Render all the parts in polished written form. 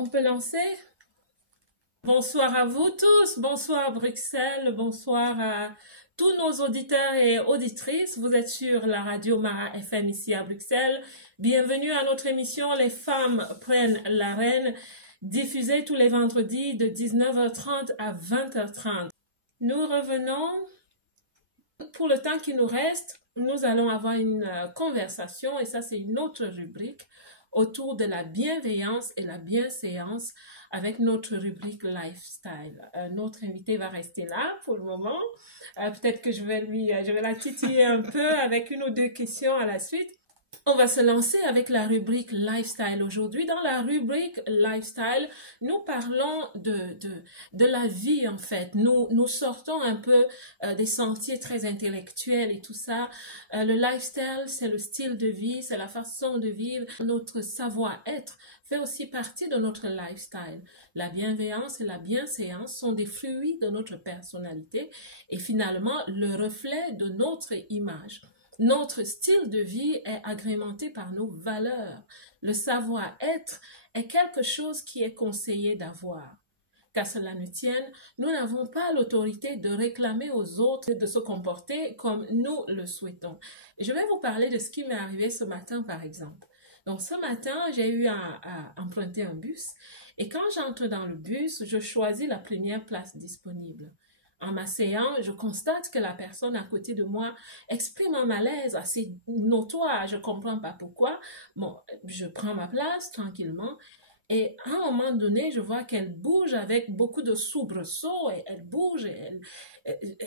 On peut lancer? Bonsoir à vous tous, bonsoir Bruxelles, bonsoir à tous nos auditeurs et auditrices. Vous êtes sur la radio Mara FM ici à Bruxelles. Bienvenue à notre émission Les femmes prennent l'arène, diffusée tous les vendredis de 19h30 à 20h30. Nous revenons. Pour le temps qui nous reste, nous allons avoir une conversation, et ça c'est une autre rubrique, autour de la bienveillance et la bienséance avec notre rubrique lifestyle. Notre invité va rester là pour le moment. Peut-être que je vais la titiller un peu avec une ou deux questions à la suite. On va se lancer avec la rubrique lifestyle. Aujourd'hui, dans la rubrique lifestyle, nous parlons de la vie en fait. Nous sortons un peu des sentiers très intellectuels et tout ça. Le lifestyle, c'est le style de vie, c'est la façon de vivre. Notre savoir-être fait aussi partie de notre lifestyle. La bienveillance et la bienséance sont des fruits de notre personnalité et finalement le reflet de notre image. Notre style de vie est agrémenté par nos valeurs. Le savoir-être est quelque chose qui est conseillé d'avoir. Qu'à cela ne tienne, nous n'avons pas l'autorité de réclamer aux autres de se comporter comme nous le souhaitons. Je vais vous parler de ce qui m'est arrivé ce matin, par exemple. Donc, ce matin, j'ai eu à emprunter un bus et quand j'entre dans le bus, je choisis la première place disponible. En m'asseyant, je constate que la personne à côté de moi exprime un malaise assez notoire. Je ne comprends pas pourquoi. Bon, je prends ma place tranquillement et à un moment donné, je vois qu'elle bouge avec beaucoup de soubresauts et elle bouge, et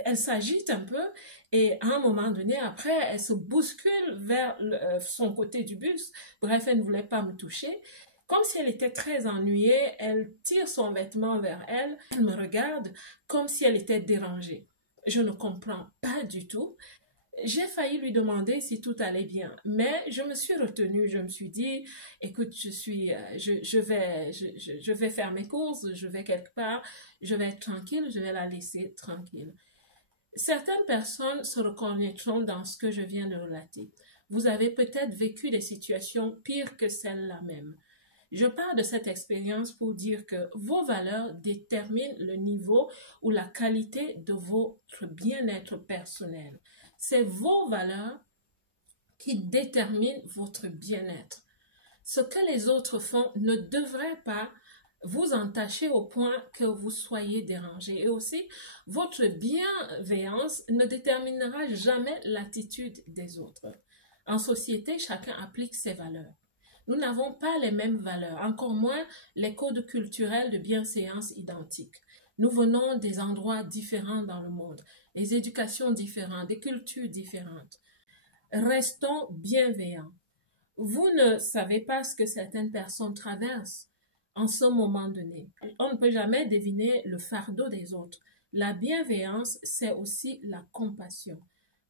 elle s'agite un peu et à un moment donné, après, elle se bouscule vers son côté du bus. Bref, elle ne voulait pas me toucher. Comme si elle était très ennuyée, elle tire son vêtement vers elle, elle me regarde comme si elle était dérangée. Je ne comprends pas du tout. J'ai failli lui demander si tout allait bien, mais je me suis retenue. Je me suis dit, écoute, je vais faire mes courses, je vais quelque part, je vais être tranquille, je vais la laisser tranquille. Certaines personnes se reconnaîtront dans ce que je viens de relater. Vous avez peut-être vécu des situations pires que celle-là même. Je parle de cette expérience pour dire que vos valeurs déterminent le niveau ou la qualité de votre bien-être personnel. C'est vos valeurs qui déterminent votre bien-être. Ce que les autres font ne devrait pas vous entacher au point que vous soyez dérangé. Et aussi, votre bienveillance ne déterminera jamais l'attitude des autres. En société, chacun applique ses valeurs. Nous n'avons pas les mêmes valeurs, encore moins les codes culturels de bienséance identiques. Nous venons des endroits différents dans le monde, des éducations différentes, des cultures différentes. Restons bienveillants. Vous ne savez pas ce que certaines personnes traversent en ce moment donné. On ne peut jamais deviner le fardeau des autres. La bienveillance, c'est aussi la compassion.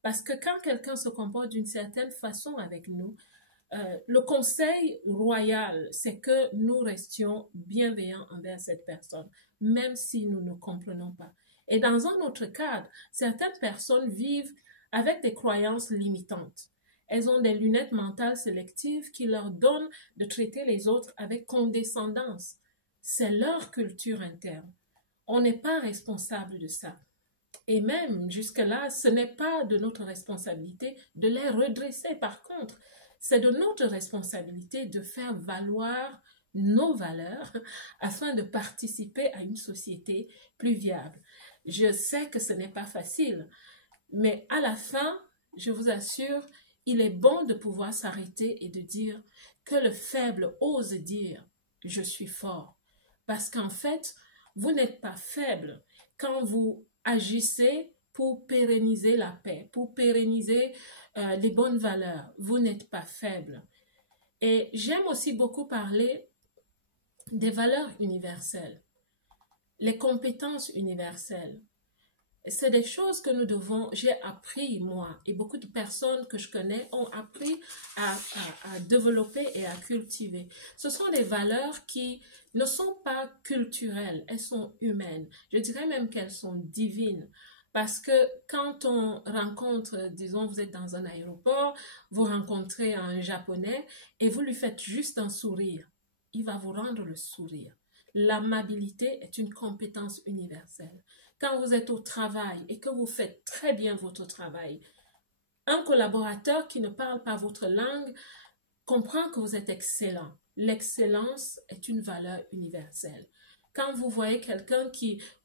Parce que quand quelqu'un se comporte d'une certaine façon avec nous, le conseil royal, c'est que nous restions bienveillants envers cette personne, même si nous ne comprenons pas. Et dans un autre cadre, certaines personnes vivent avec des croyances limitantes. Elles ont des lunettes mentales sélectives qui leur donnent de traiter les autres avec condescendance. C'est leur culture interne. On n'est pas responsable de ça. Et même jusque-là, ce n'est pas de notre responsabilité de les redresser. Par contre, c'est de notre responsabilité de faire valoir nos valeurs afin de participer à une société plus viable. Je sais que ce n'est pas facile, mais à la fin, je vous assure, il est bon de pouvoir s'arrêter et de dire que le faible ose dire « je suis fort ». Parce qu'en fait, vous n'êtes pas faible quand vous agissez pour pérenniser la paix, pour pérenniser les bonnes valeurs. Vous n'êtes pas faible. Et j'aime aussi beaucoup parler des valeurs universelles, les compétences universelles. C'est des choses que nous devons, j'ai appris moi, et beaucoup de personnes que je connais ont appris à développer et à cultiver. Ce sont des valeurs qui ne sont pas culturelles, elles sont humaines. Je dirais même qu'elles sont divines. Parce que quand on rencontre, disons, vous êtes dans un aéroport, vous rencontrez un Japonais et vous lui faites juste un sourire. il va vous rendre le sourire. L'amabilité est une compétence universelle. Quand vous êtes au travail et que vous faites très bien votre travail, un collaborateur qui ne parle pas votre langue comprend que vous êtes excellent. L'excellence est une valeur universelle. Quand vous voyez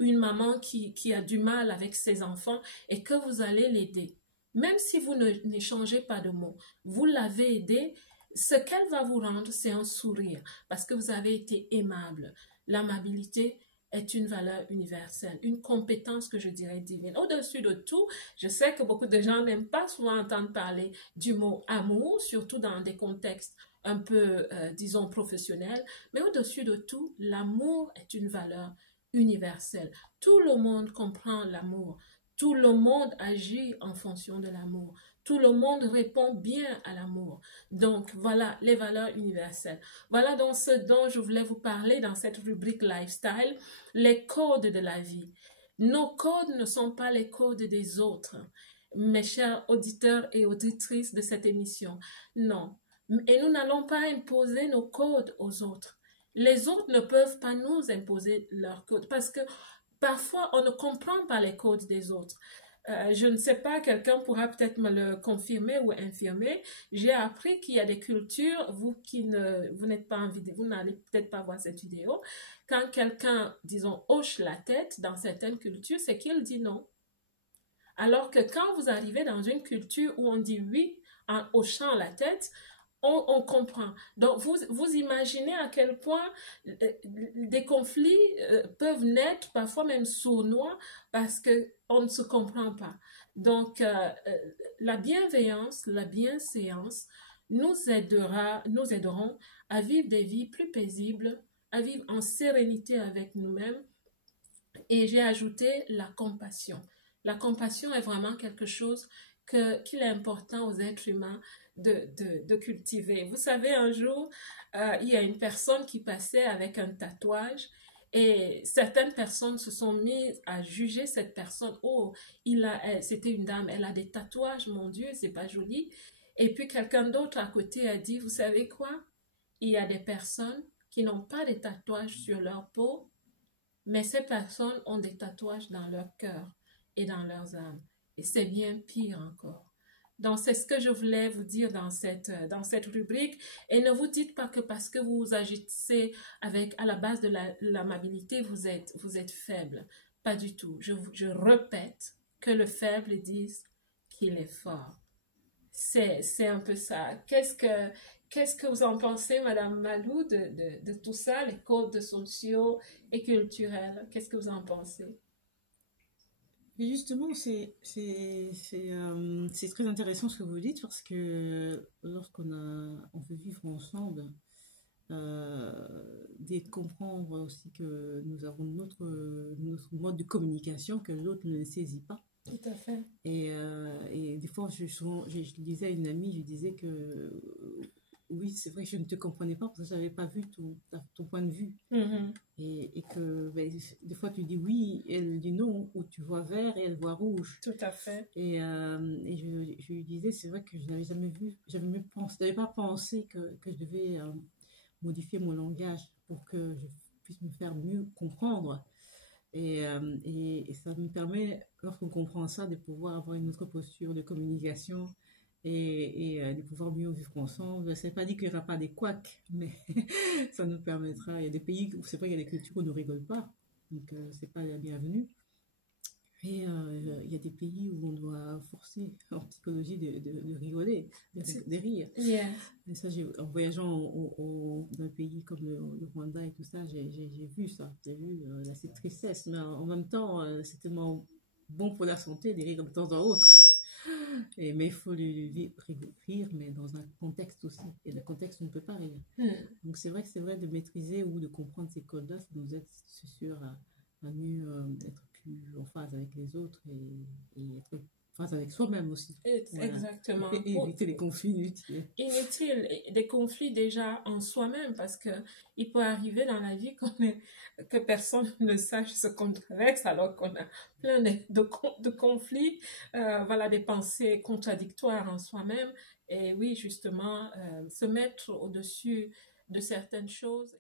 une maman qui a du mal avec ses enfants et que vous allez l'aider, même si vous n'échangez pas de mots, vous l'avez aidé, ce qu'elle va vous rendre, c'est un sourire parce que vous avez été aimable. L'amabilité est une valeur universelle, une compétence que je dirais divine. Au-dessus de tout, je sais que beaucoup de gens n'aiment pas souvent entendre parler du mot amour, surtout dans des contextes un peu, disons, professionnels, mais au-dessus de tout, l'amour est une valeur universelle. Tout le monde comprend l'amour. Tout le monde agit en fonction de l'amour. Tout le monde répond bien à l'amour. Donc, voilà les valeurs universelles. Voilà donc ce dont je voulais vous parler dans cette rubrique lifestyle, les codes de la vie. Nos codes ne sont pas les codes des autres, mes chers auditeurs et auditrices de cette émission. Non. Et nous n'allons pas imposer nos codes aux autres. Les autres ne peuvent pas nous imposer leurs codes parce que parfois on ne comprend pas les codes des autres. Je ne sais pas, quelqu'un pourra peut-être me le confirmer ou infirmer. J'ai appris qu'il y a des cultures, vous n'êtes pas en vidéo, vous n'allez peut-être pas voir cette vidéo. Quand quelqu'un, disons, hoche la tête dans certaines cultures, c'est qu'il dit non. Alors que quand vous arrivez dans une culture où on dit oui en hochant la tête, on comprend. Donc, vous imaginez à quel point des conflits peuvent naître, parfois même sournois, parce qu'on ne se comprend pas. Donc, la bienveillance, la bienséance nous aideront à vivre des vies plus paisibles, à vivre en sérénité avec nous-mêmes. Et j'ai ajouté la compassion. La compassion est vraiment quelque chose qu'il est important aux êtres humains de cultiver. Vous savez, un jour, il y a une personne qui passait avec un tatouage et certaines personnes se sont mises à juger cette personne. Oh, c'était une dame, elle a des tatouages, mon Dieu, c'est pas joli. Et puis quelqu'un d'autre à côté a dit, vous savez quoi? Il y a des personnes qui n'ont pas de tatouages sur leur peau, mais ces personnes ont des tatouages dans leur cœur et dans leurs âmes. Et c'est bien pire encore. Donc, c'est ce que je voulais vous dire dans cette rubrique. Et ne vous dites pas que parce que vous agissez à la base de l'amabilité, vous êtes faible. Pas du tout. Je répète que le faible dise qu'il est fort. C'est un peu ça. Qu'est-ce que vous en pensez, Madame Malou, de tout ça, les codes sociaux et culturels? Qu'est-ce que vous en pensez? Et justement, c'est très intéressant ce que vous dites parce que on veut vivre ensemble, de comprendre aussi que nous avons notre mode de communication que l'autre ne saisit pas. Tout à fait. Et des fois, je disais à une amie, je disais que oui, c'est vrai que je ne te comprenais pas parce que je n'avais pas vu ton point de vue. Mhm. Et que ben, des fois tu dis oui, elle dit non, ou tu vois vert et elle voit rouge. Tout à fait. Et je lui disais, c'est vrai que je n'avais jamais vu, je n'avais pas pensé que je devais modifier mon langage pour que je puisse me faire mieux comprendre. Et ça me permet, lorsqu'on comprend ça, de pouvoir avoir une autre posture de communication et de pouvoir mieux vivre ensemble. C'est pas dit qu'il n'y aura pas des couacs, mais ça nous permettra. Il y a des pays où c'est vrai qu'il y a des cultures où on ne rigole pas, donc c'est pas la bienvenue. Et il y a des pays où on doit forcer en psychologie de rigoler, de rire. Yeah. Et ça, en voyageant dans un pays comme le Rwanda et tout ça, j'ai vu ça. J'ai vu cette tristesse. Mais en même temps, c'est tellement bon pour la santé de rire de temps en autre. Mais il faut rire, mais dans un contexte aussi. Et le contexte, on ne peut pas rire. Donc c'est vrai que c'est vrai de maîtriser ou de comprendre ces codes-là, ça nous aide, c'est sûr, à mieux être plus en phase avec les autres et être en phase avec soi-même aussi. Voilà. Exactement. Et éviter les conflits inutiles. Inutile, des conflits déjà en soi-même, parce que il peut arriver dans la vie que personne ne sache ce qu'on traverse alors qu'on a plein de conflits, voilà, des pensées contradictoires en soi-même. Et oui, justement, se mettre au-dessus de certaines choses.